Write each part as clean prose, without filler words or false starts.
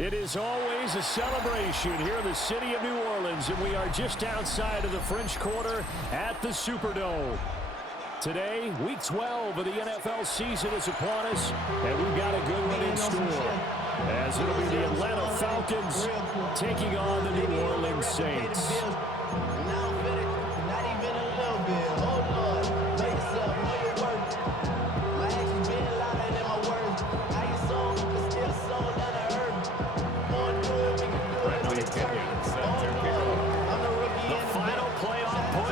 It is always a celebration here in the city of New Orleans, and we are just outside of the French Quarter at the Superdome. Today, Week 12 of the NFL season is upon us, and we've got a good one in store, as it'll be the Atlanta Falcons taking on the New Orleans Saints.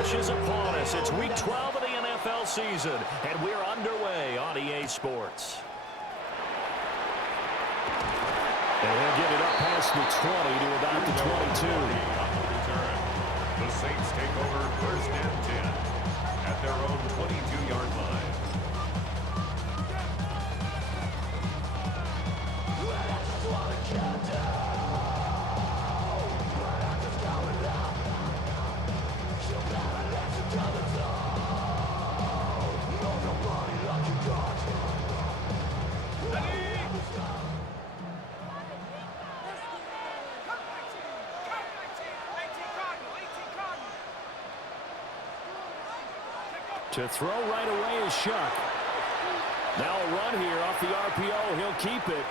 Is upon us. It's Week 12 of the NFL season, and we're underway on EA Sports. And he'll get it up past the 20 to about the 22. The Saints take over first and 10 at their own 22-yard line. To throw right away is Shuck. Now a run here off the RPO. He'll keep it.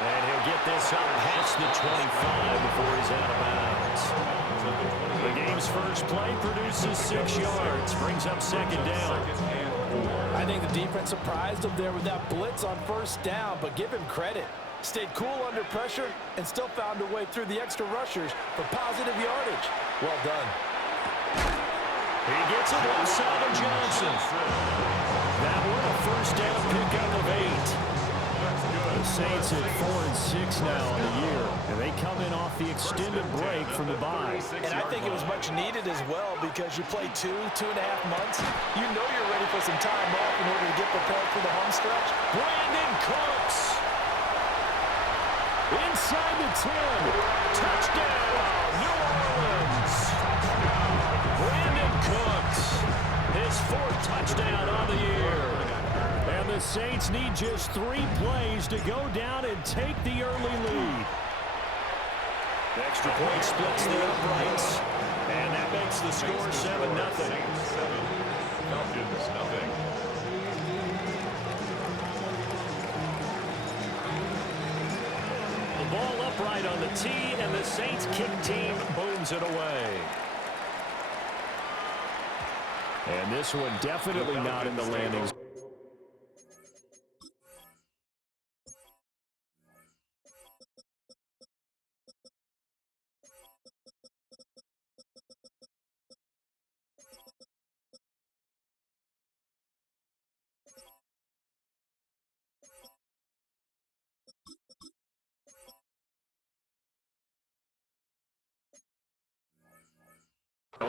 And he'll get this up past the 25 before he's out of bounds. The game's first play produces 6 yards. Brings up second down. I think the defense surprised him there with that blitz on first down, but give him credit. Stayed cool under pressure and still found a way through the extra rushers for positive yardage. Well done. He gets it inside of Johnson. That one a first down pickup of 8. The Saints at 4-6 now on the year, and they come in off the extended break from the bye. And I think it was much needed as well because you play 2.5 months. You know you're ready for some time off in order to get prepared for the home stretch. Brandon Cooks. Inside the 10. Touchdown, New Orleans. Brandon Cooks, his 4th touchdown on the year. And the Saints need just 3 plays to go down and take the early lead. The extra point splits the uprights, and that makes the score 7-0. Falcons, nothing. The ball upright on the tee, and the Saints kick team booms it away. And this one definitely not in the landing zone.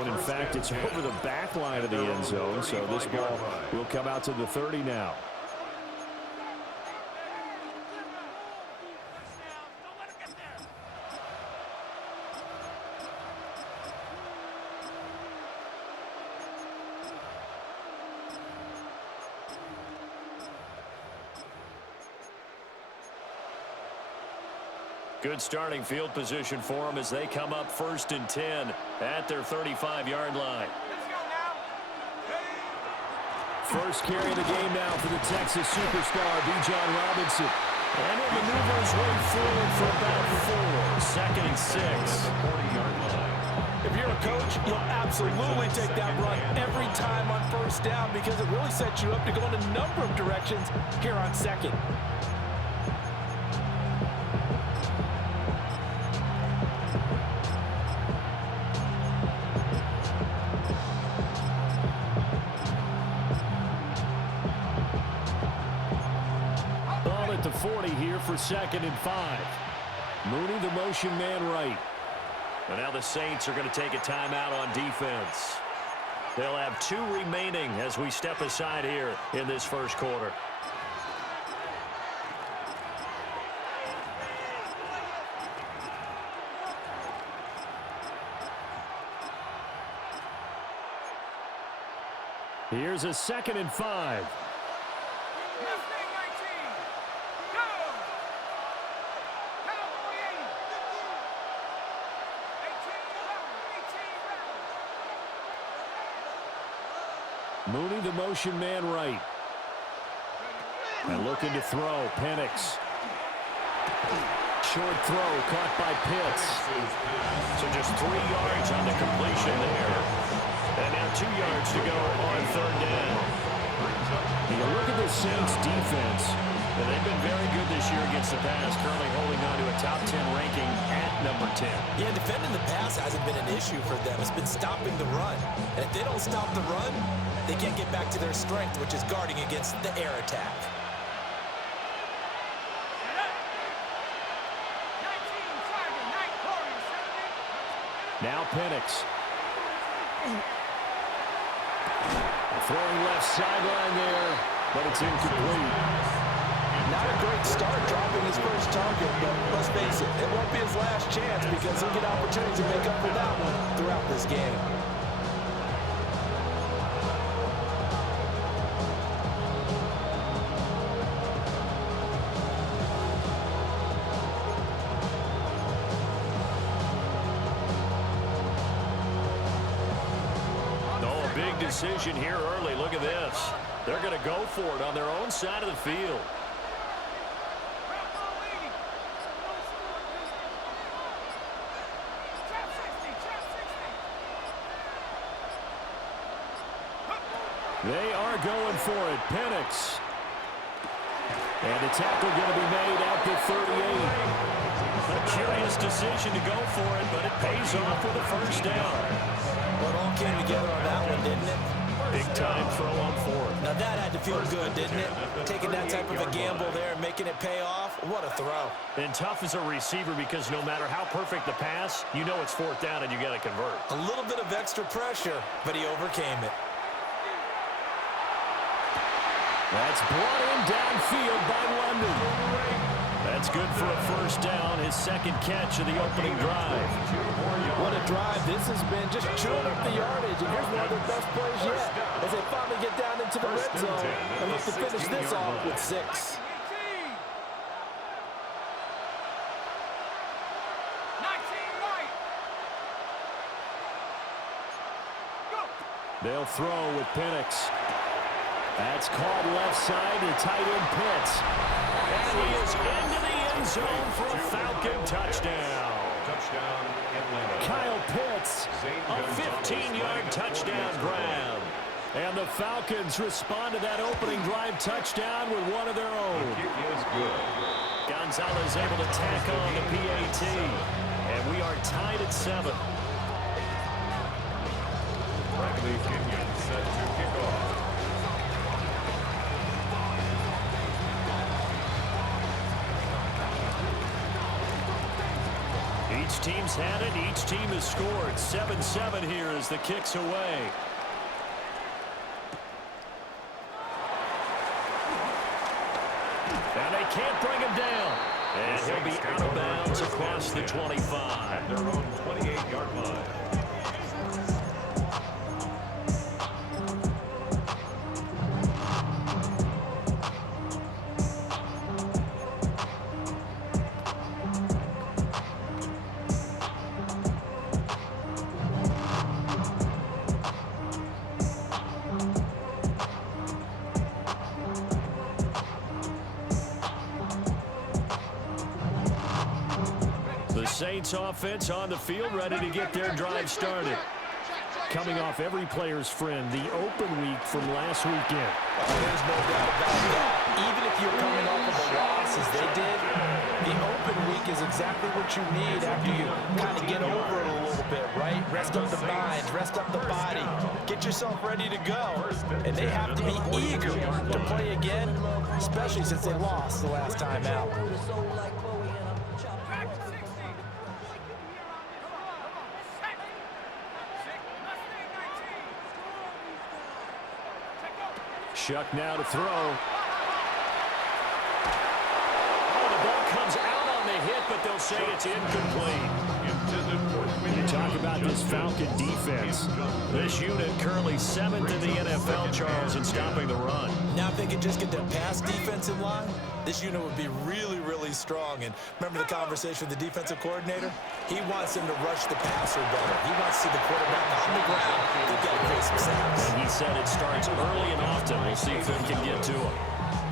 In fact, it's over the back line of the end zone, so this ball will come out to the 30 now. Good starting field position for them as they come up 1st and 10 at their 35-yard line. First carry of the game now for the Texas superstar, Bijan Robinson. And he'll maneuver his way forward for about 4. 2nd and 6. 40-yard line. If you're a coach, you'll absolutely take that run every time on first down because it really sets you up to go in a number of directions here on 2nd. The 40 here for 2nd and 5. Mooney, the motion man right. And now the Saints are going to take a timeout on defense. They'll have 2 remaining as we step aside here in this first quarter. Here's a 2nd and 5. Moving the motion man right. And looking to throw, Penix. Short throw caught by Pitts. So just 3 yards on the completion there. And now 2 yards to go on third down. You look at the Saints defense. And they've been very good this year against the pass, currently holding on to a top 10 ranking at number 10. Yeah, defending the pass hasn't been an issue for them. It's been stopping the run. And if they don't stop the run, they can't get back to their strength, which is guarding against the air attack. Now Penix. Throwing left sideline there, but it's incomplete. Not a great start dropping his first target, but let's face it, it won't be his last chance because he'll get opportunities to make up for that one throughout this game. Oh, a big decision here early. Look at this. They're going to go for it on their own side of the field. They are going for it. Penix. And the tackle going to be made at the 38. A curious decision to go for it, but it pays off with a first down. Well, it all came together on that one, didn't it? Big time throw on fourth. Now that had to feel good, didn't it? Taking that type of a gamble there and making it pay off. What a throw. And tough as a receiver because no matter how perfect the pass, you know it's fourth down and you got to convert. A little bit of extra pressure, but he overcame it. That's brought in downfield by London. That's good for a first down, his second catch of the opening drive. What a drive this has been, just chewing up the yardage. And here's one of their best plays yet as they finally get down into the red zone and look to finish this off with 6. They'll throw with Penix. That's caught left side to tight end Pitts. And he is into the end zone for a Falcon touchdown. Kyle Pitts, a 15-yard touchdown grab. And the Falcons respond to that opening drive touchdown with one of their own. Gonzalez able to tack on the PAT. And we are tied at 7. Bradley Kenyon set to kick off. Each team's had it. Each team has scored. 7-7 here as the kick's away. And they can't bring him down. And he'll be out of bounds across the 25. At their own 28-yard line. Saints offense on the field, ready to get their drive started. Coming off every player's friend, the open week from last weekend. Oh, there's no doubt about that. Even if you're coming off of a loss as they did, the open week is exactly what you need after you kind of get over it a little bit, right? Rest up the mind, rest up the body, get yourself ready to go. And they have to be eager to play again, especially since they lost the last time out. Shuck now to throw. Oh, the ball comes out on the hit, but they'll say it's incomplete. You talk about this Falcon defense. This unit currently 7th in the NFL, Charles, in stopping the run. Now if they could just get their pass defense in line, this unit would be really, really strong. And remember the conversation with the defensive coordinator? He wants them to rush the passer better. He wants to see the quarterback on the ground. They've got to create some sacks. And he said it starts early and often. We'll see if they can get to him.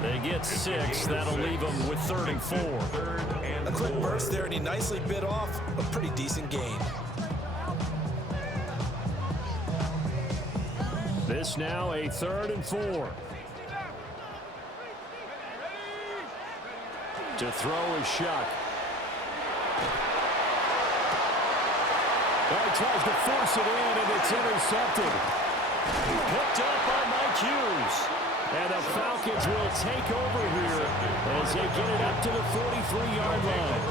They get 6. That'll leave them with 3rd and 4. A quick burst there, and he nicely bit off a pretty decent gain. This now a 3rd and 4. To throw is Shuck. He tries to force it in, and it's intercepted. Picked up by Mike Hughes. And the Falcons will take over here as they get it up to the 43-yard line.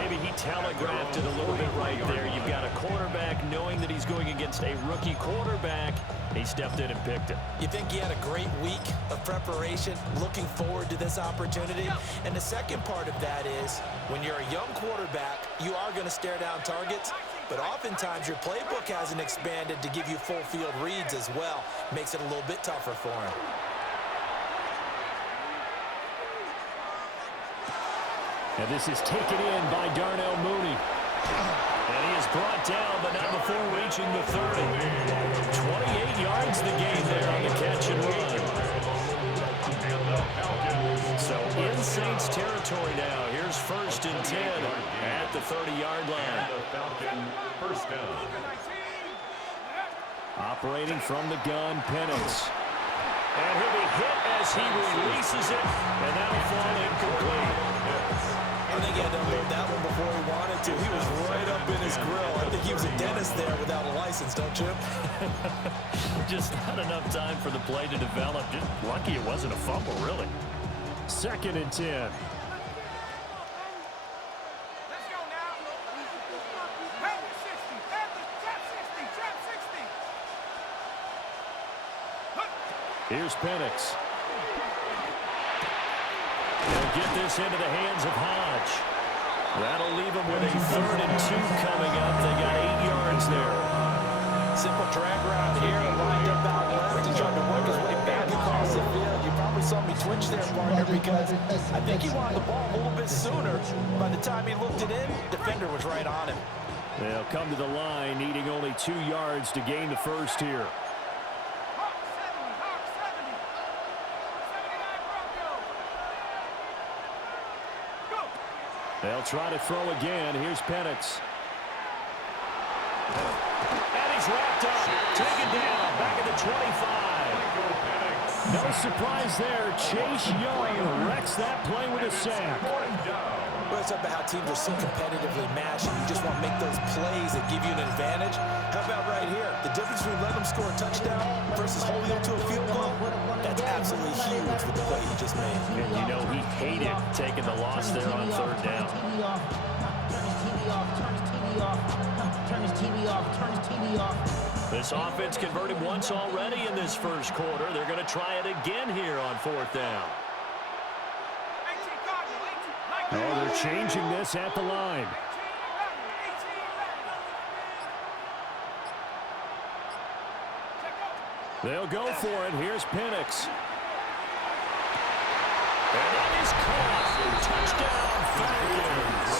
Maybe he telegraphed it a little bit right there. You've got a quarterback knowing that he's going against a rookie quarterback. He stepped in and picked it. You think he had a great week of preparation, looking forward to this opportunity? And the second part of that is, when you're a young quarterback, you are going to stare down targets. But oftentimes your playbook hasn't expanded to give you full field reads as well. Makes it a little bit tougher for him. And this is taken in by Darnell Mooney. And he is brought down, but not before reaching the 30. 28 yards the game there on the catch and run. So in Saints territory now. Here's 1st and 10 at the 30-yard line. First down. Operating from the gun, Penix. And he'll be hit as he releases it, and that'll fall incomplete. I think he had to unload that one before he wanted to. He was right up in his grill. I think he was a dentist there without a license, don't you? Just not enough time for the play to develop. Just lucky it wasn't a fumble, really. 2nd and 10. Here's Penix. They'll get this into the hands of Hodge. That'll leave them with a 3rd and 2 coming up. They got 8 yards there. Simple drag route here. Lined up out left. He tried to work his way back across the field. You probably saw me twitch there, partner, because I think he wanted the ball a little bit sooner. By the time he looked it in, defender was right on him. They'll come to the line, needing only 2 yards to gain the first here. They'll try to throw again. Here's Penix. And he's wrapped up. Taken down. Back at the 25. No surprise there. Chase Young wrecks that play with a sack. Well, it's about how teams are so competitively matched, and you just want to make those plays that give you an advantage. How about right here? The difference between letting them score a touchdown versus holding them to a field goal, that's absolutely huge with the play he just made. And you know he hated taking the loss there on 3rd down. Turn his TV off. This offense converted once already in this first quarter. They're going to try it again here on 4th down. Oh, they're changing this at the line. They'll go for it. Here's Penix. And that is caught. Touchdown, Falcons.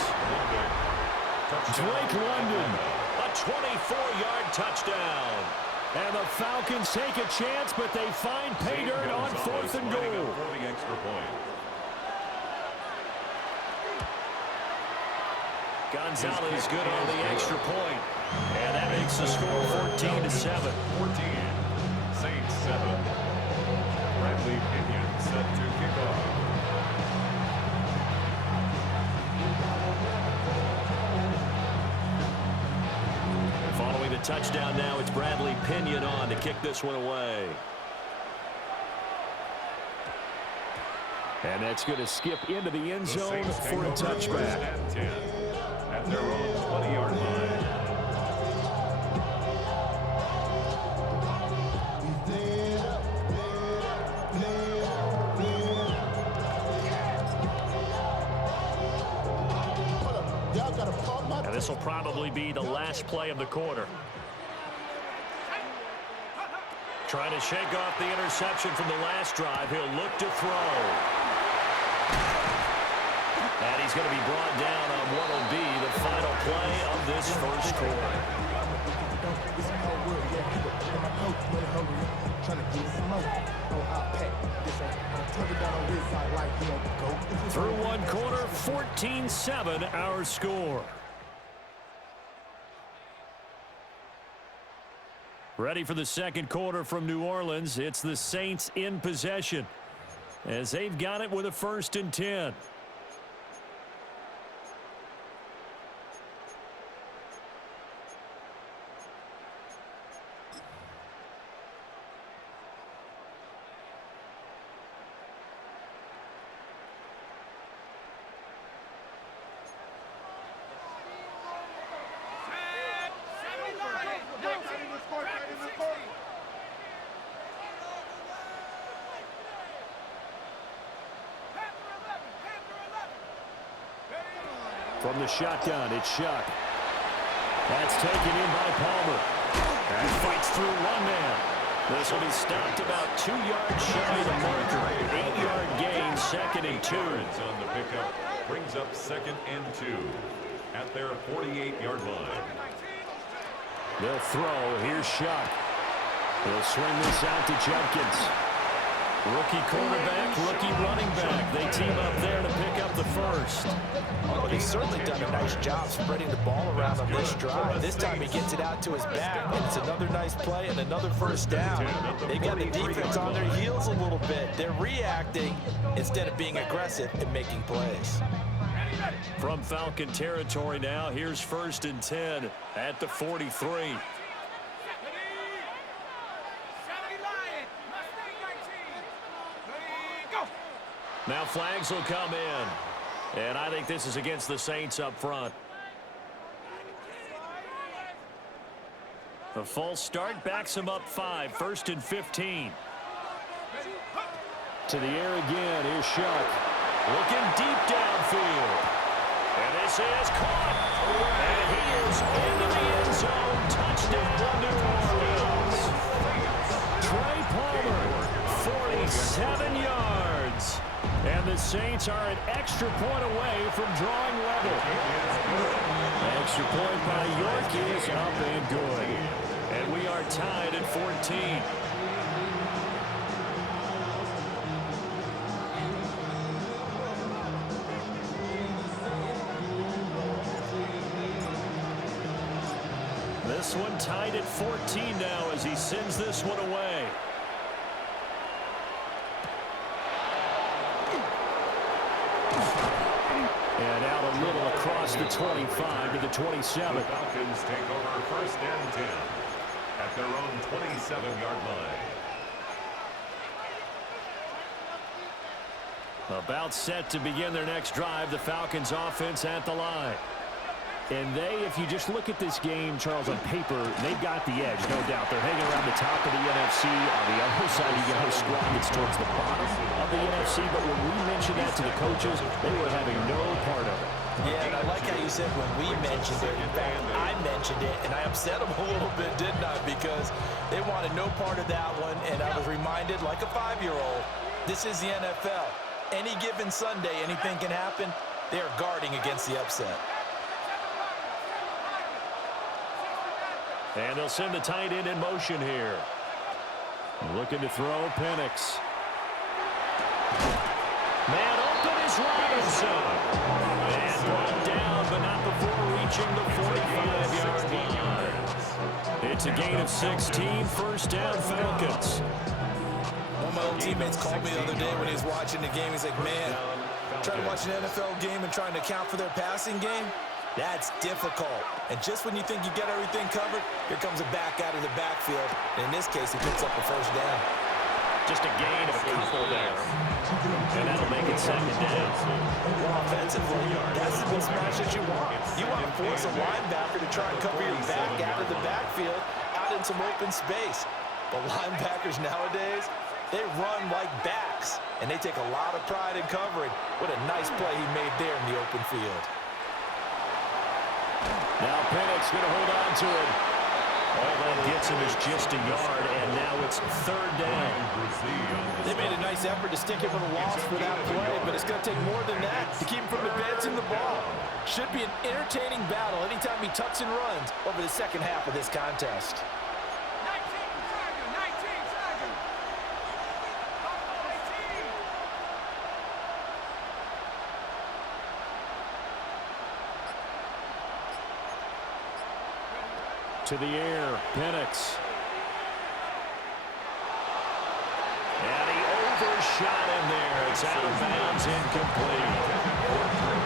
Drake London, a 24-yard touchdown. And the Falcons take a chance, but they find pay dirt on 4th and goal. Gonzalez good on the extra point. And that makes the score 14-7. 14. Saints 7. Bradley Pinion set to kick off. Following the touchdown now, it's Bradley Pinion on to kick this one away. And that's going to skip into the end zone for a touchback. At their own 20-yard line. Now this this will probably be the last play of the quarter. Trying to shake off the interception from the last drive. He'll look to throw. And he's going to be brought down on what will be the final play of this first quarter. Through one quarter, 14-7 our score. Ready for the second quarter from New Orleans. It's the Saints in possession as they've got it with a 1st and 10. From the shotgun, it's Shuck. That's taken in by Palmer. And fights through one man. This will be stopped about 2 yards shy of the marker. 8-yard gain, 2nd and 2. On the pickup, brings up 2nd and 2 at their 48-yard line. They'll throw. Here's Shuck. He'll swing this out to Judkins. Rookie quarterback, rookie running back. They team up there to pick up the first. Oh, he's certainly done a nice job spreading the ball around on this drive. This time he gets it out to his back, and it's another nice play and another first down. They've got the defense on their heels a little bit. They're reacting instead of being aggressive and making plays. From Falcon territory now, here's 1st and 10 at the 43. Now flags will come in. And I think this is against the Saints up front. The false start backs him up 5. 1st and 15. To the air again. Here's Shuck. Looking deep downfield. And this is caught. And he is into the end zone. Touchdown, New Orleans. Trey Palmer, 47 yards. And the Saints are an extra point away from drawing level. Extra point by York is up and good. And we are tied at 14. This one tied at 14 now as he sends this one away. And out a little across the 25 to the 27. The Falcons take over 1st and 10 at their own 27-yard line. About set to begin their next drive, the Falcons offense at the line. And they, if you just look at this game, Charles, on paper, they've got the edge, no doubt. They're hanging around the top of the NFC. On the other side, you got a squad that's towards the bottom of the NFC. But when we mentioned that to the coaches, they were having no part of it. Yeah, and I like how you said when we mentioned it. In fact, I mentioned it, and I upset them a little bit, didn't I? Because they wanted no part of that one, and I was reminded, like a 5-year-old, this is the NFL. Any given Sunday, anything can happen. They are guarding against the upset. And they'll send the tight end in motion here. Looking to throw, Penix. Man open is Robinson. And brought down, but not before reaching the 45-yard line. It's a gain of 16, 1st down Falcons. One of my old teammates called me the other day when he was watching the game. He's like, man, trying to watch an NFL game and trying to account for their passing game? That's difficult. And just when you think you get everything covered, here comes a back out of the backfield. And in this case, he picks up a 1st down. Just a gain of a couple there. And that'll make it 2nd down. Well, offensively, that's the mismatch that you want. You want to force a linebacker to try and cover your back out of the backfield, out in some open space. But linebackers nowadays, they run like backs, and they take a lot of pride in covering. What a nice play he made there in the open field. Now Penix going to hold on to it. All that gets him is just a yard, and now it's third down. They made a nice effort to stick him with a loss for that play, but it's going to take more than that to keep him from advancing the ball. Should be an entertaining battle anytime he tucks and runs over the second half of this contest. To the air, Penix. And he overshot him there. It's out of bounds, incomplete.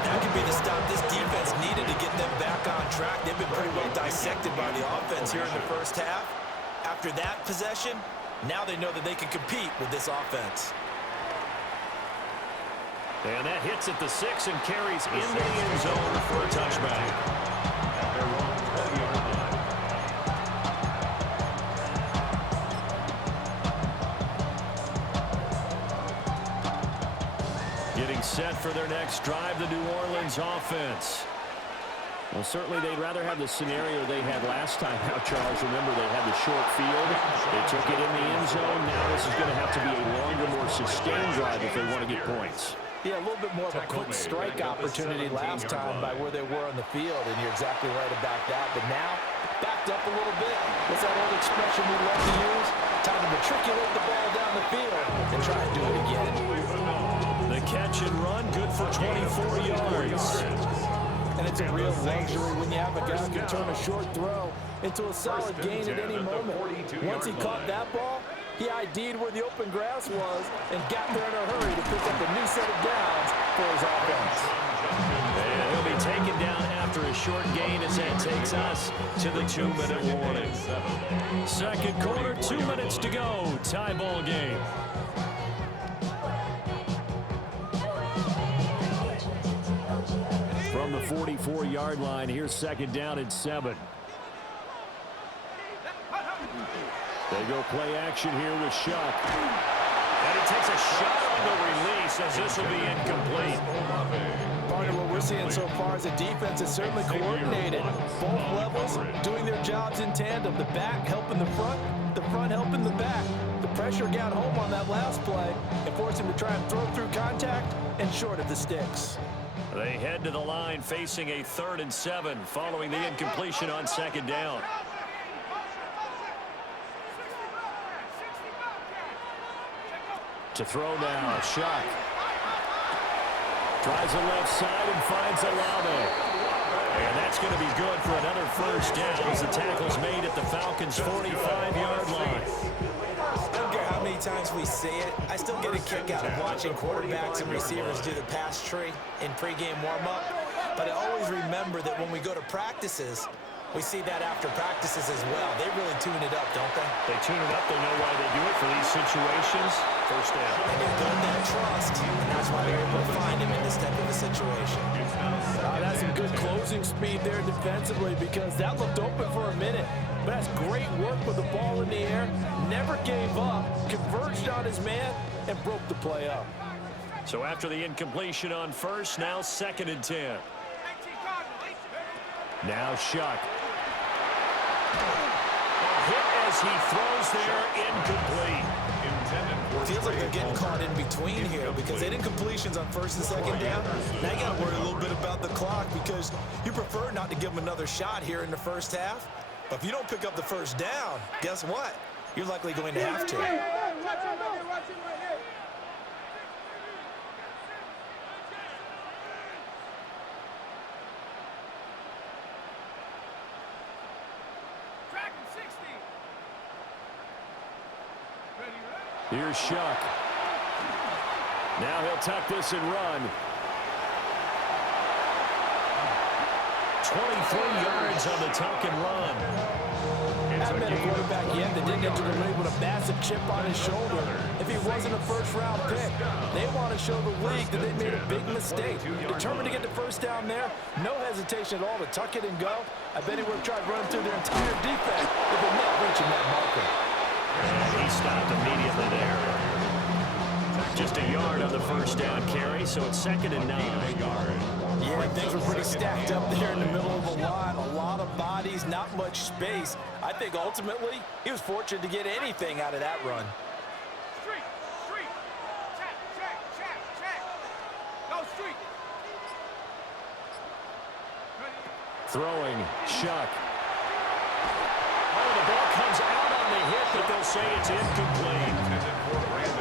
That could be the stop this defense needed to get them back on track. They've been pretty well dissected by the offense here in the first half. After that possession, now they know that they can compete with this offense. And that hits at the 6 and carries into the end zone for a touchback. At their own 20-yard line. Getting set for their next drive, the New Orleans offense. Well, certainly they'd rather have the scenario they had last time out, Charles. Remember, they had the short field. They took it in the end zone. Now this is going to have to be a longer, more sustained drive if they want to get points. Yeah, a little bit more of a quick strike opportunity last time by where they were on the field, and you're exactly right about that. But now, backed up a little bit. What's that old expression we love to use? Time to matriculate the ball down the field and try and do it again. The catch and run, good for 24 yards. And it's a real luxury when you have a guy who can turn a short throw into a solid gain at any moment. Once he caught that ball, he ID'd where the open grass was and got there in a hurry to pick up a new set of downs for his offense. And he'll be taken down after a short gain as that takes us to the 2-minute warning. Second quarter, 2 minutes to go. Tie ball game. From the 44-yard line, here's second down and 7. They go play action here with Shuck. And he takes a shot on the release as this will be incomplete. Part of what we're seeing so far is the defense is certainly coordinated. Both levels doing their jobs in tandem. The back helping the front helping the back. The pressure got home on that last play and forced him to try and throw through contact and short of the sticks. They head to the line facing a 3rd and 7 following the incompletion on second down. To throw now, Shuck. Tries the left side and finds Olave. And that's going to be good for another first down as the tackle's made at the Falcons' 45-yard line. I don't care how many times we see it, I still get a kick out of watching quarterbacks and receivers do the pass tree in pregame warm-up. But I always remember that when we go to practices, we see that after practices as well. They really tune it up, don't they? They tune it up. They know why they do it for these situations. First down. And they build that trust, and that's why they're able to find him in this type of a situation. That's some good closing speed there defensively because that looked open for a minute. But that's great work with the ball in the air. Never gave up, converged on his man, and broke the play up. So after the incompletion on first, now 2nd and 10. Now Shuck. Hit as he throws there, incomplete. Feels like they're getting caught in between here because they didn't completions on 1st and 2nd down. Now you got to worry a little bit about the clock because you prefer not to give them another shot here in the first half. But if you don't pick up the first down, guess what? You're likely going to have to. Here's Shuck. Now he'll tuck this and run. 23 yards on the tuck and run. Haven't been a quarterback yet that didn't enter the league with a massive chip on his shoulder. If he wasn't a first-round pick, they want to show the league that they made a big mistake. Determined to get the first down there, no hesitation at all to tuck it and go. I bet he would have tried running through their entire defense if they're not reaching that marker. He stopped immediately there. Just a yard on the first down carry, so it's 2nd and 9. Yeah, things were pretty stacked up there in the middle of the line. A lot of bodies, not much space. I think ultimately he was fortunate to get anything out of that run. Street. Check. Go street. Throwing, Shuck. Oh, the ball comes out on the hit, but they'll say it's incomplete.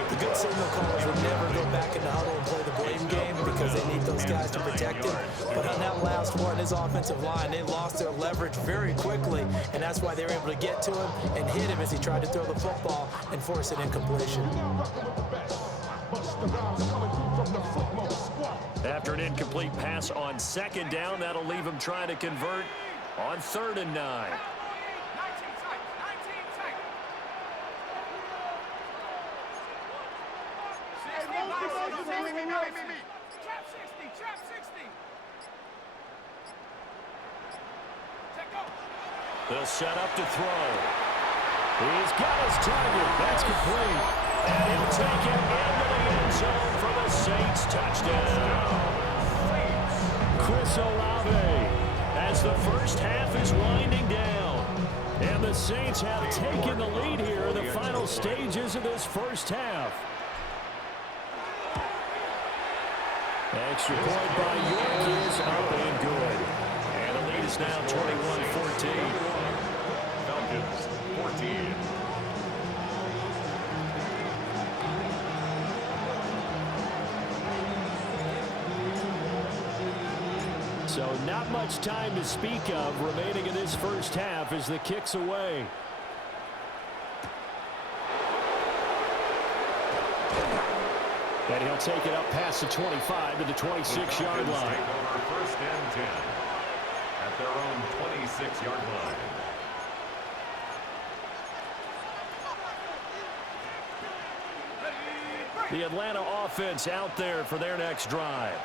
The good signal callers would never go back in the huddle and play the blame game because they need those guys to protect him. But on that last one, his offensive line, they lost their leverage very quickly, and that's why they were able to get to him and hit him as he tried to throw the football and force an incompletion. After an incomplete pass on second down, that'll leave him trying to convert on 3rd and 9. 19 tight. 60. Trap 60. Check go. They'll set up to throw. He's got his target. That's complete. And he'll take it into the end zone for the Saints touchdown. Chris Olave, as the first half is winding down. And the Saints have taken the lead here in the final stages of this first half. Extra point by York is up and good. And the lead is now 21-14. Falcons, 14. So not much time to speak of remaining in this first half as the kick's away. And he'll take it up past the 25 to the 26-yard line. Take over 1st and 10 at their own 26-yard line. The Atlanta offense out there for their next drive.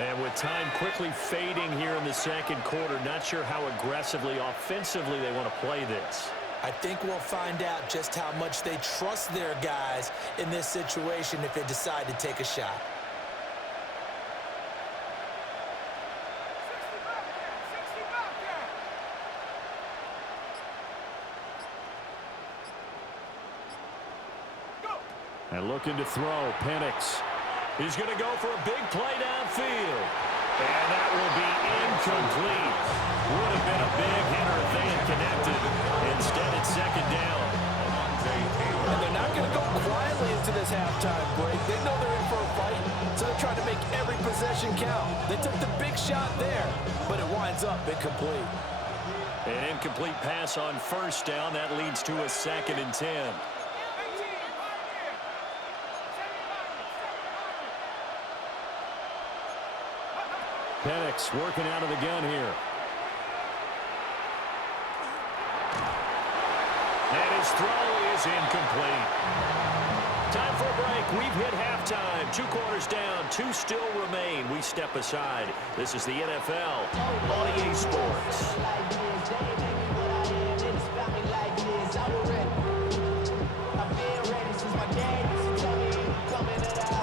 And with time quickly fading here in the second quarter, not sure how aggressively, offensively they want to play this. I think we'll find out just how much they trust their guys in this situation if they decide to take a shot. 60 back there. Go. And looking to throw, Penix. He's going to go for a big play downfield. And that will be incomplete. Would have been a big hitter if they had connected. Instead, it's 2nd down. And they're not going to go quietly into this halftime break. They know they're in for a fight, so they're trying to make every possession count. They took the big shot there, but it winds up incomplete. An incomplete pass on 1st down. That leads to a 2nd and 10. Penix working out of the gun here. And his throw is incomplete. Time for a break. We've hit halftime. 2 quarters down. 2 still remain. We step aside. This is the NFL on EA Sports.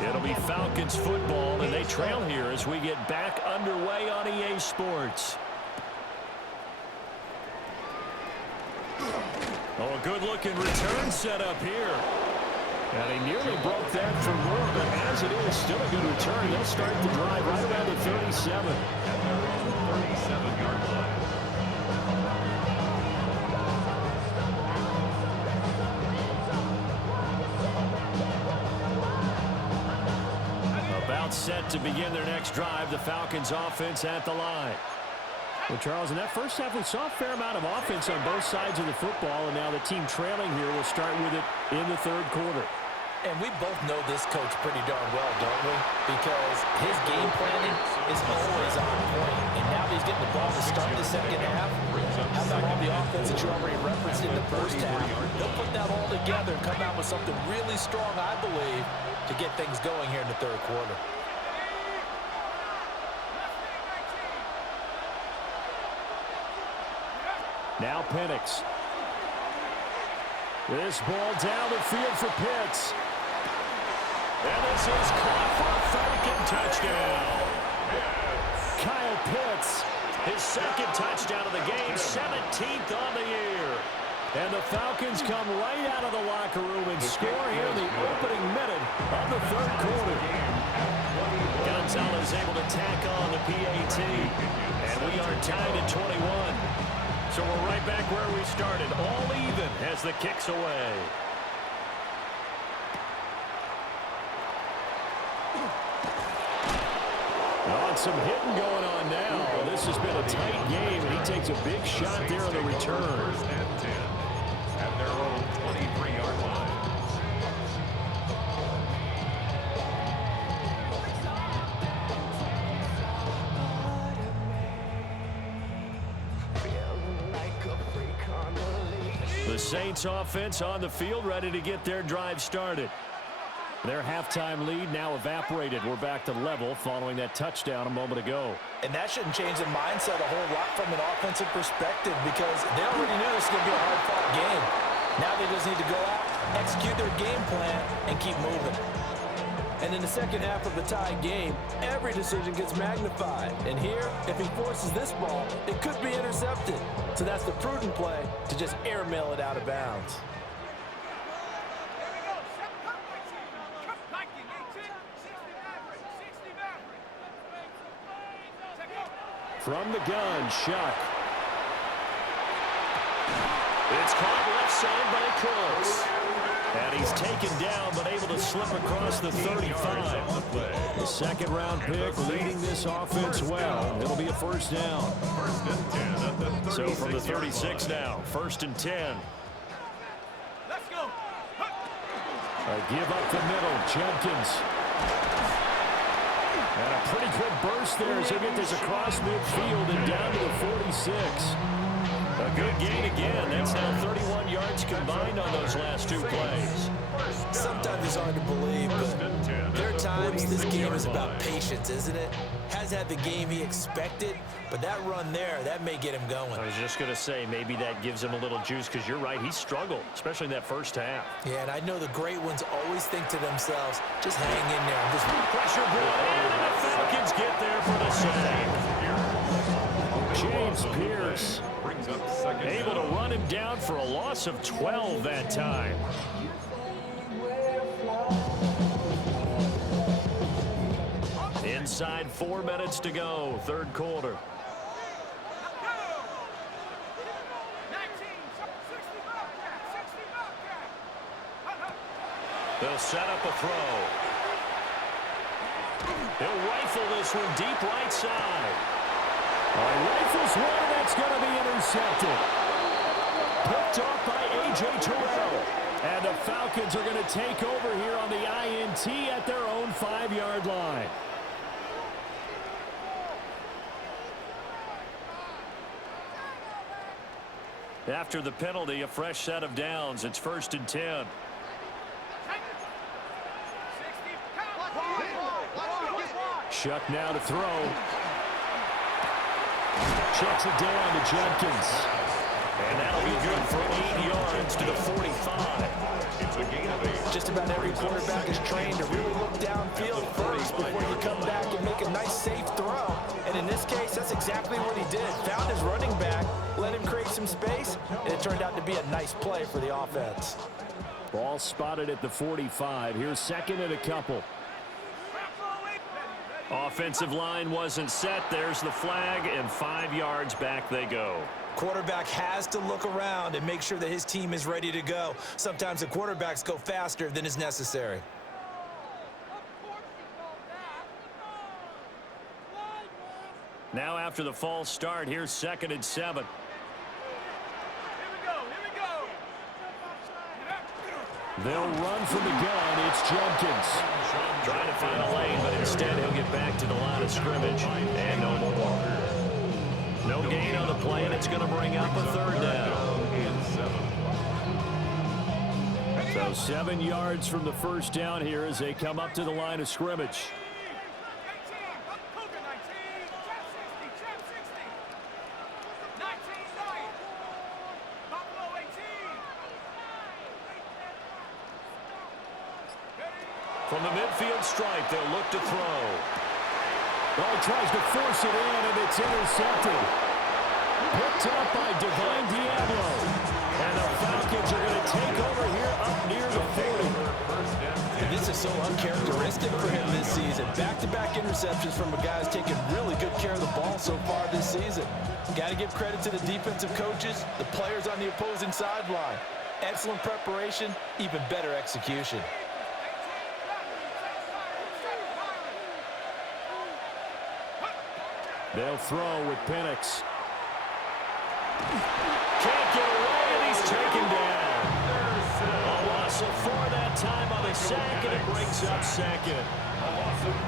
It'll be Falcons football, and they trail here as we get back underway on EA Sports. Oh, a good-looking return set up here. And he nearly broke that for more, but as it is, still a good return. They'll start the drive right around the 37. At their own 37-yard line. About set to begin their next drive, the Falcons offense at the line. Well, Charles, in that first half, we saw a fair amount of offense on both sides of the football, and now the team trailing here will start with it in the 3rd quarter. And we both know this coach pretty darn well, don't we? Because his game planning is always on point. And now he's getting the ball to start the second half. How about all the offense that you already referenced in the first half? They'll put that all together and come out with something really strong, I believe, to get things going here in the 3rd quarter. Now Penix. This ball down the field for Pitts. And this is caught for a Falcon touchdown. Pitts. His second touchdown of the game, 17th on the year. And the Falcons come right out of the locker room and score here in the opening minute of the third quarter. Gonzalez able to tack on the PAT. And we are tied at 21. So we're right back where we started. All even as the kick's away. Oh, some hitting going on now. This has been a tight game, and he takes a big shot there on the return. First and 10 at their own 23-yard line. The Saints offense on the field, ready to get their drive started. Their halftime lead now evaporated. We're back to level following that touchdown a moment ago. And that shouldn't change the mindset a whole lot from an offensive perspective because they already knew this was going to be a hard-fought game. Now they just need to go out, execute their game plan, and keep moving. And in the second half of the tie game, every decision gets magnified. And here, if he forces this ball, it could be intercepted. So that's the prudent play to just airmail it out of bounds. From the gun, Shuck. It's caught left side by Cooks. And he's taken down, but able to slip across the 35. The second-round pick leading this offense well. It'll be a first down. First and 10 at the 36. So from the 36 now, first and 10. Let's go. A give up the middle, Jenkins. And a pretty good burst there as he'll get this across midfield and down to the 46. A good gain again. That's now 31 yards combined on those last two plays. Sometimes it's hard to believe, but there are times this game is about patience, isn't it? Hasn't had the game he expected, but that run there, that may get him going. I was just going to say, maybe that gives him a little juice because you're right, he struggled, especially in that first half. Yeah, and I know the great ones always think to themselves, just hang in there. Just pressure brought in, and the Falcons get there for the save. James Pierce able to run him down for a loss of 12 that time. Inside 4 minutes to go, third quarter. They'll set up a throw. He'll rifle this one deep right side. Rifles one, that's going to be intercepted. Picked off by A.J. Terrell. And the Falcons are going to take over here on the INT at their own 5-yard line. After the penalty, a fresh set of downs. It's first and 10. Shuck now to throw. Checks it down to Jenkins. And that'll be good for 8 yards to the 45. It's a gain of 8. just about every quarterback is trained to really look downfield first before you come back and make a nice, safe throw. And in this case, that's exactly what he did. Found his running back, let him create some space, and it turned out to be a nice play for the offense. Ball spotted at the 45. Here's second and a couple. Offensive line wasn't set. There's the flag, and 5 yards back they go. Quarterback has to look around and make sure that his team is ready to go. Sometimes the quarterbacks go faster than is necessary. Now after the false start, here's second and 7. They'll run from the gun. It's Jenkins. Trying to find a lane, but instead he'll get back to the line of scrimmage. And no more. No gain on the play, and it's going to bring up a third down. So 7 yards from the first down here as they come up to the line of scrimmage. From the midfield stripe, they'll look to throw. Oh, he tries to force it in, and it's intercepted. Picked up by Divine Diablo. And the Falcons are going to take over here up near the 40. And this is so uncharacteristic for him this season. Back-to-back interceptions from a guy who's taken really good care of the ball so far this season. Got to give credit to the defensive coaches, the players on the opposing sideline. Excellent preparation, even better execution. They'll throw with Penix. Can't get away, and he's taken down. A loss of 4 that time on the sack, and it brings up second.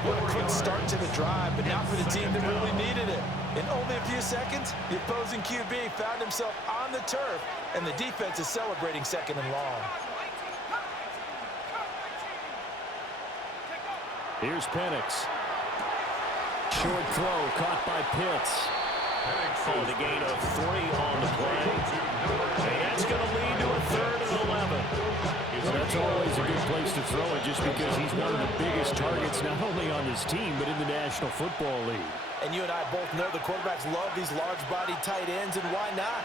What a quick start to the drive, but not for the team that really needed it. In only a few seconds, the opposing QB found himself on the turf, and the defense is celebrating second and long. Here's Penix. Short throw caught by Pitts. Oh, the gain of 3 on the play. And that's going to lead to a 3rd and 11. So that's always a good place to throw it just because he's one of the biggest targets not only on his team but in the National Football League. And you and I both know the quarterbacks love these large-bodied tight ends, and why not?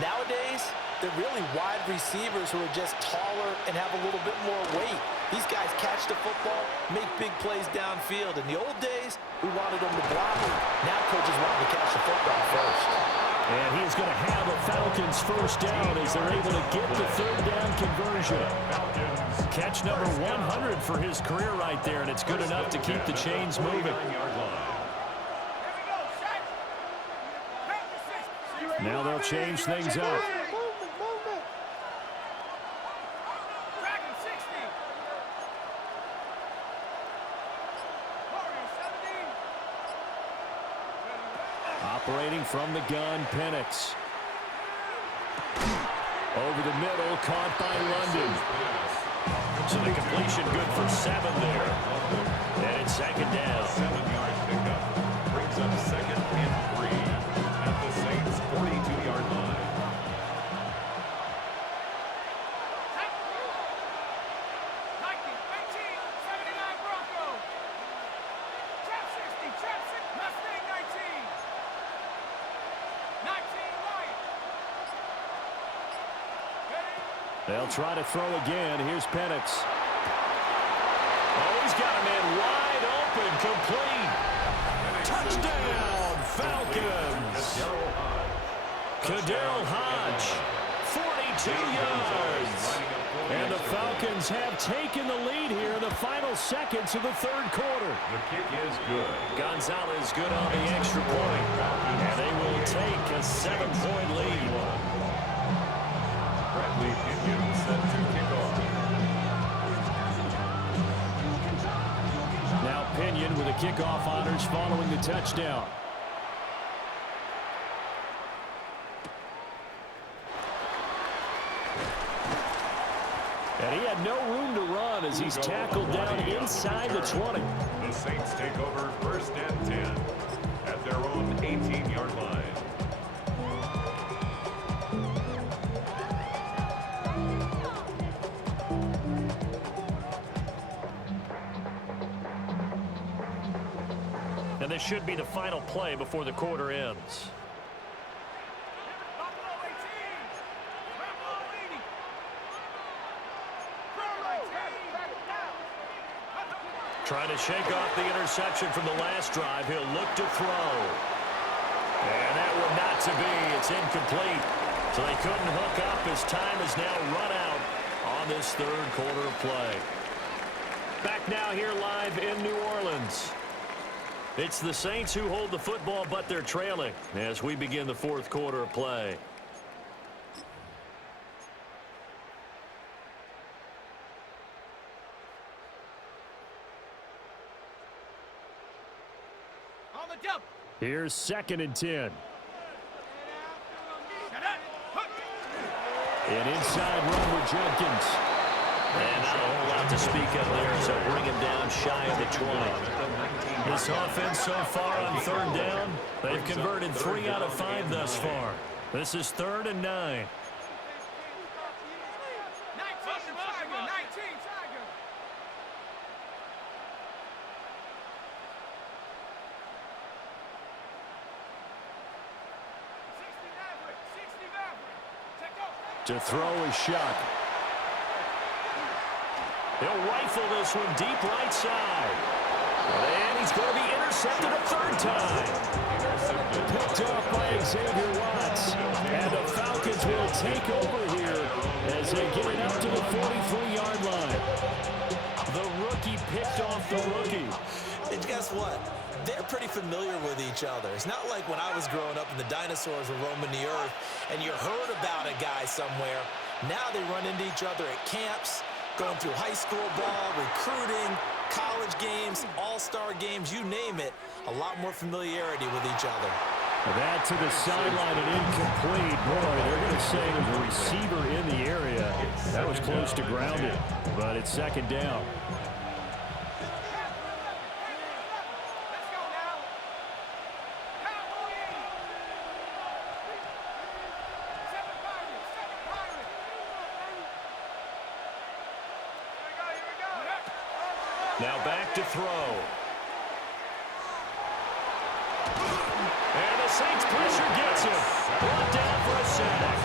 Nowadays, they're really wide receivers who are just taller and have a little bit more weight. These guys catch the football, make big plays downfield. In the old days, we wanted them to block it. Now coaches want them to catch the football first. And he's going to have a Falcons first down as they're able to get the 3rd down conversion. Catch number 100 for his career right there, and it's good enough to keep the chains moving. Now they'll change things up. Operating from the gun, Penix. Over the middle, caught by London. So the completion good for 7 there. And it's 2nd down. 7-yard pickup. Brings up 2nd and 3 at the Saints' 42-yard line. They'll try to throw again. Here's Penix. Oh, he's got a man wide open, complete. Touchdown, Falcons. Kadel Hodge, 42 yards. And the Falcons have taken the lead here in the final seconds of the 3rd quarter. The kick is good. Gonzalez good on the extra point. And they will take a 7-point lead. Bradley Pinion set to kick off. Now Pinion with the kickoff honors following the touchdown. And he had no room to run as he's tackled down inside the 20. The Saints take over 1st and 10 at their own 18-yard line. And this should be the final play before the quarter ends. Trying to shake off the interception from the last drive. He'll look to throw. And that one not to be. It's incomplete. So they couldn't hook up as time is now run out on this 3rd quarter of play. Back now here live in New Orleans. It's the Saints who hold the football, but they're trailing as we begin the 4th quarter of play. Here's 2nd and 10. An inside run with Jenkins. And not a whole lot to speak of there, so bring him down shy of the 20. This offense so far on 3rd down, they've converted 3 out of 5 thus far. This is 3rd and 9. To throw his shot. He'll rifle this one deep right side. And he's going to be intercepted a third time. Picked off by Xavier Watts. And the Falcons will take over here as they get it up to the 43-yard line. The rookie picked off the rookie. And guess what? They're pretty familiar with each other. It's not like when I was growing up and the dinosaurs were roaming the earth and you heard about a guy somewhere. Now they run into each other at camps, going through high school ball, recruiting, college games, all-star games, you name it. A lot more familiarity with each other. That to the sideline and incomplete. Boy, they're going to say there's a receiver in the area. That was close to grounded, but it's second down. Now back to throw. And the Saints pressure gets him. Brought down for a sack.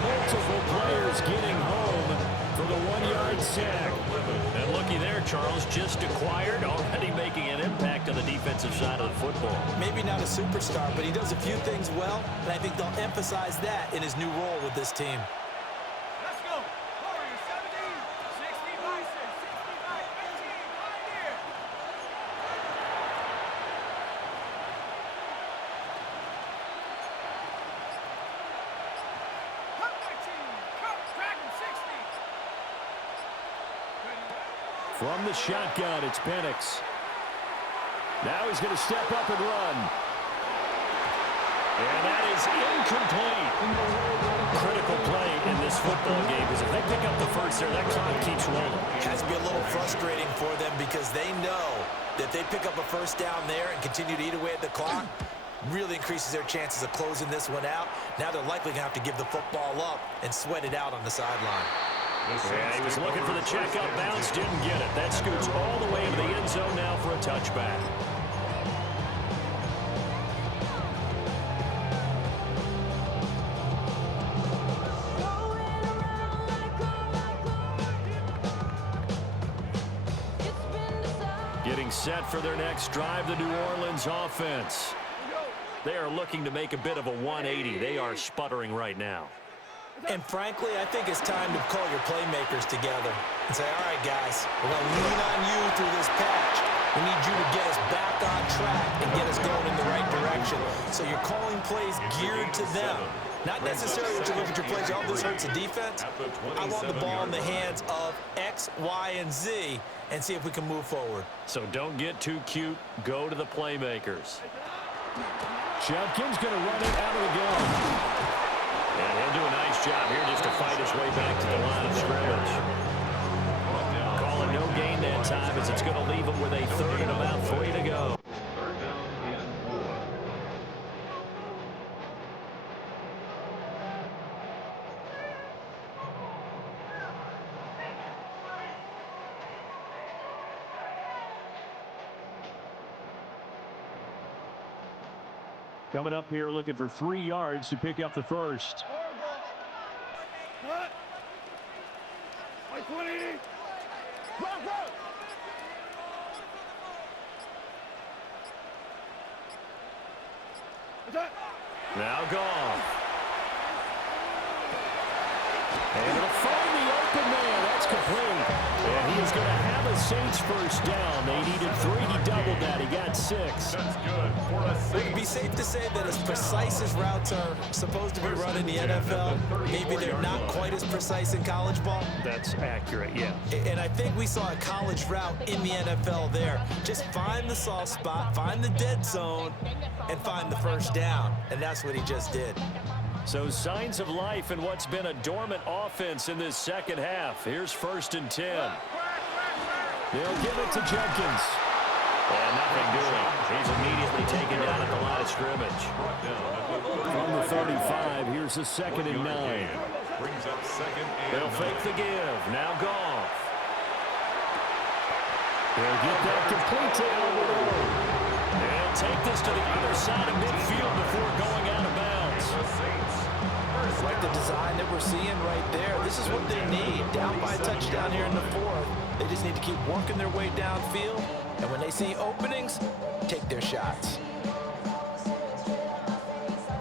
Multiple players getting home for the 1-yard sack. And looky there, Charles, just acquired, already making an impact on the defensive side of the football. Maybe not a superstar, but he does a few things well, and I think they'll emphasize that in his new role with this team. Let's go. Warriors 17, 60 Bison, 65 18, Pioneer. Cut 19, cut Dragon 60. From the shotgun, it's Penix. Now he's going to step up and run. And that is incomplete. Critical play in this football game because if they pick up the first there, that clock keeps rolling. It has to be a little frustrating for them because they know that they pick up a first down there and continue to eat away at the clock, really increases their chances of closing this one out. Now they're likely going to have to give the football up and sweat it out on the sideline. Yeah, he was looking for the check-up bounce, didn't get it. That scoots all the way into the end zone now for a touchback. Getting set for their next drive, the New Orleans offense. They are looking to make a bit of a 180. They are sputtering right now. And frankly, I think it's time to call your playmakers together and say, all right, guys, we're going to lean on you through this patch. We need you to get us back on track and get us going in the right direction. So you're calling plays geared to them. Not necessarily that you look at your plays, oh, this hurts the defense. I want the ball in the hands of X, Y, and Z and see if we can move forward. So don't get too cute. Go to the playmakers. Judkins going to run it out of the gun. And he'll do a nice job here just to fight his way back to the line of scrimmage. Calling no gain that time as it's going to leave him with a third and about 3 to go. Coming up here looking for 3 yards to pick up the first. Now Goff. And it'll find the open man. That's complete. And he is going to have a Saints first down. They needed 3. He doubled that. He got 6. That's good for a Would it Saints. be safe to say that as precise as routes are supposed to be run in the NFL, maybe they're not quite as precise in college ball? That's accurate, yeah. And I think we saw a college route in the NFL there. Just find the soft spot, find the dead zone, and find the first down. And that's what he just did. So signs of life in what's been a dormant offense in this second half. Here's 1st and 10. They'll give it to Judkins. And nothing doing. He's immediately taken down at the line of scrimmage. From the 35, here's a 2nd and 9. Brings up 2nd and They'll 9. fake the give. Now Goff. They'll get that complete to Elwood. They'll take this to the other side of midfield before going out of bounds. The Saints Like the design that we're seeing right there. This is what they need. Down by a touchdown here in the fourth. They just need to keep working their way downfield. And when they see openings, take their shots.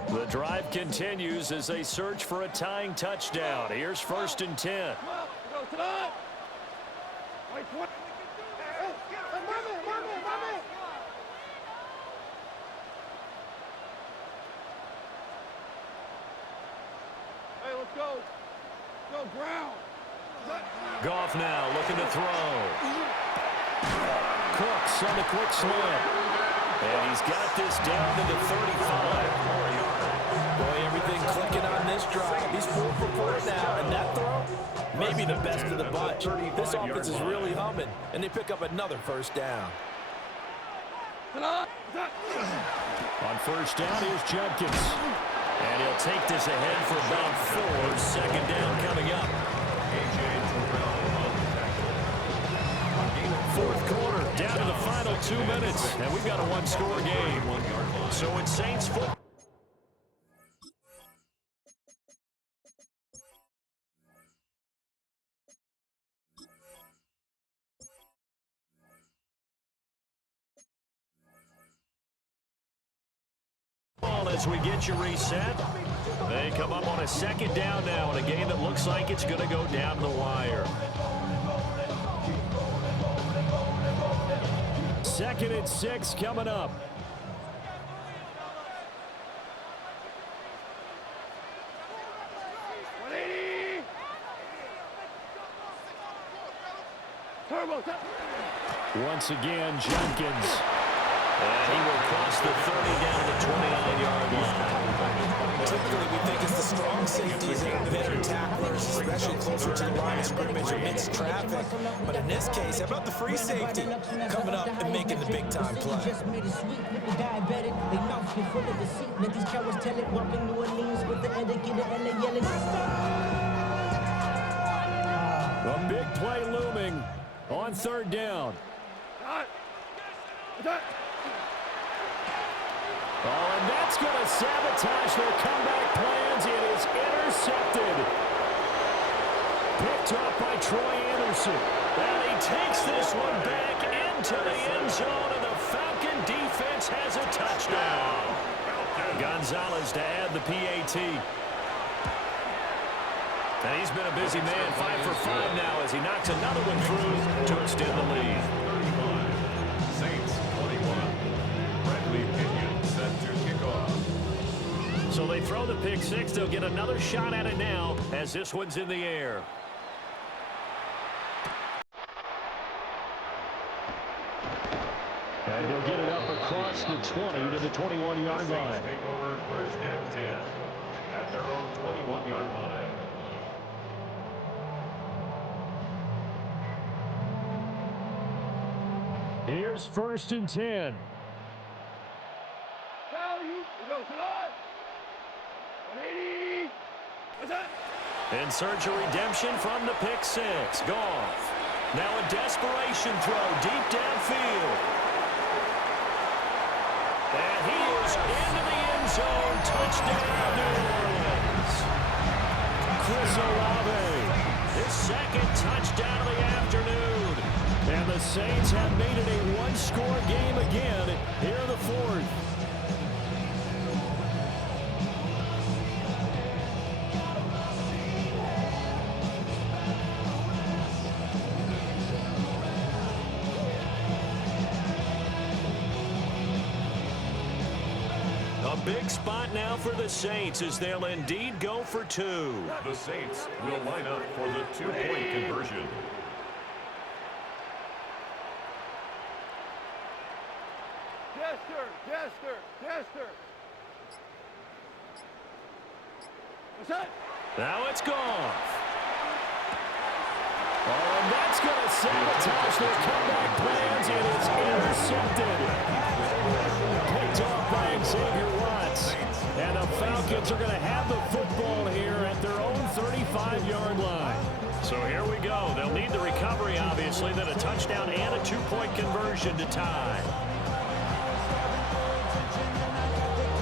The drive continues as they search for a tying touchdown. Here's 1st and 10. Hey, let's go. Go ground. Goff now looking to throw. Cooks on the quick slant. And he's got this down to the 35. Boy, everything clicking on this drive. He's 4 for 4 now, and that throw, maybe the best of the bunch. This offense is really humming, and they pick up another 1st down. On 1st down, here's Judkins. And he'll take this ahead for about 4. 2nd down coming up. 4th quarter, down to the final 2 minutes, and we've got a 1-score game. So it's Saints football. As we get you reset, they come up on a 2nd down now in a game that looks like it's going to go down to the wire. 2nd and 6 coming up. Once again, Jenkins. And he will cross the 30 down to the 29-yard line. Typically, we think it's the strong safeties and better tacklers, especially closer to the line of scrimmage amidst traffic. But in this case, how about the free safety coming up and making the big-time play? Just made it sweet with the diabetic. They mouth get full of deceit. Let these cowards tell it. Walking New Orleans with the etiquette and they yelling. A big play looming on 3rd down. Oh, and that's going to sabotage their comeback plans. It is intercepted. Picked up by Troy Anderson. And he takes this one back into the end zone, and the Falcon defense has a touchdown. Gonzalez to add the PAT. And he's been a busy man, 5 for 5 now as he knocks another one through to extend the lead. Saints 21. Bradley Pinion set to kick off. So they throw the pick 6. They'll get another shot at it now as this one's in the air. And he'll get it up across the 20 to the 21-yard line. Take over 1st and 10 at their own 21-yard line. Here's 1st and 10. In search of redemption from the pick 6. Goff. Now a desperation throw deep downfield. And he is into the end zone. Touchdown, New Orleans. Chris Olave. His 2nd touchdown of the afternoon. And the Saints have made it a 1-score game again here in the 4th. A big spot now for the Saints as they'll indeed go for 2. The Saints will line up for the 2-point conversion. Jester. What's that? Now it's Goff. Oh, and that's going to sabotage their comeback plans. It is intercepted. Picked off by Xavier Watts. And the Falcons are going to have the football here at their own 35-yard line. So here we go. They'll need the recovery, obviously, then a touchdown and a 2-point conversion to tie.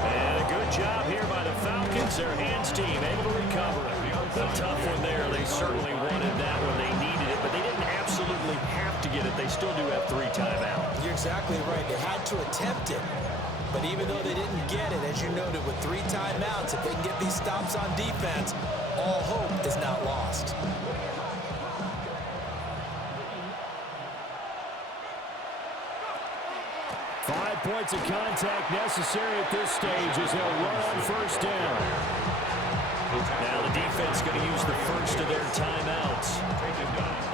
And a good job here by the Falcons. Their hands team able to recover it. A tough one there. They certainly wanted that when they needed it, but they didn't absolutely have to get it. They still do have 3 timeouts. You're exactly right. They had to attempt it. But even though they didn't get it, as you noted, with 3 timeouts, if they can get these stops on defense, all hope is not lost. Five points of contact necessary at this stage as they'll run on first down. Now the defense going to use the first of their timeouts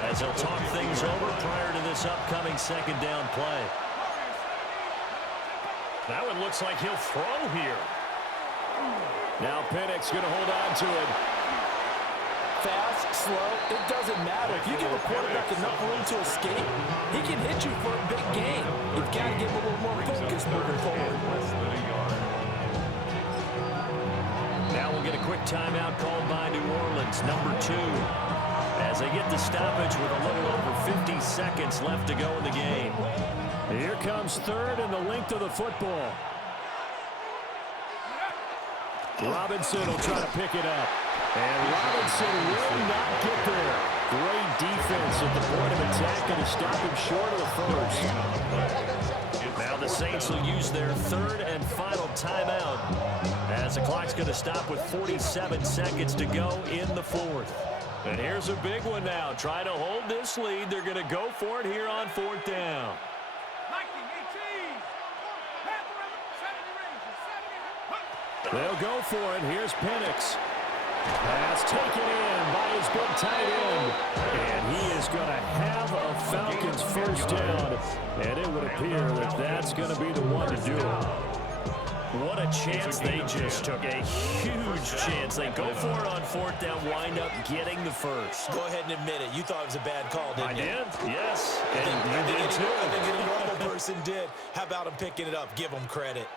as they'll talk things over prior to this upcoming second down play. That one looks like he'll throw here. Now Penix going to hold on to it. Fast, slow, it doesn't matter. If you give a quarterback enough room to escape, he can hit you for a big gain. You've got to give him a little more focus moving forward. Now we'll get a quick timeout called by New Orleans, number 2. As they get the stoppage with a little over 50 seconds left to go in the game. Here comes third and the length of the football. Robinson will try to pick it up. And Robinson will not get there. Great defense at the point of attack and to stop him short of the first. Now the Saints will use their third and final timeout as the clock's going to stop with 47 seconds to go in the fourth. And here's a big one now. Trying to hold this lead. They're going to go for it here on fourth down. They'll go for it. Here's Penix. Pass taken in by his big tight end. And he is going to have a Falcons first down. And it would appear that that's going to be the one to do it. What a chance they just took. A huge chance. They go for it on fourth down, wind up getting the first. Go ahead and admit it. You thought it was a bad call, didn't you? I did, yes. And you did too. I think any normal person did. How about him picking it up? Give him credit.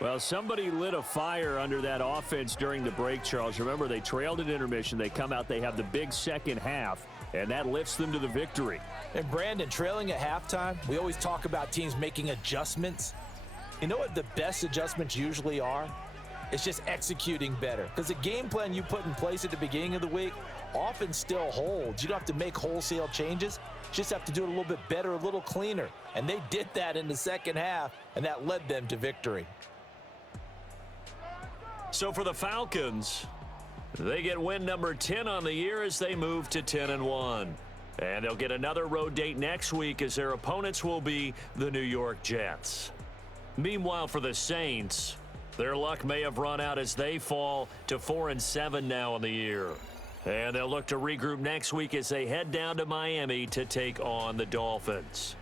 Well, somebody lit a fire under that offense during the break, Charles. Remember, they trailed at intermission. They come out, they have the big second half, and that lifts them to the victory. And, Brandon, trailing at halftime, we always talk about teams making adjustments. You know what the best adjustments usually are? It's just executing better. Because the game plan you put in place at the beginning of the week often still holds. You don't have to make wholesale changes. You just have to do it a little bit better, a little cleaner. And they did that in the second half, and that led them to victory. So for the Falcons, they get win number 10 on the year as they move to 10-1. And they'll get another road date next week as their opponents will be the New York Jets. Meanwhile, for the Saints, their luck may have run out as they fall to 4-7 now in the year. And they'll look to regroup next week as they head down to Miami to take on the Dolphins.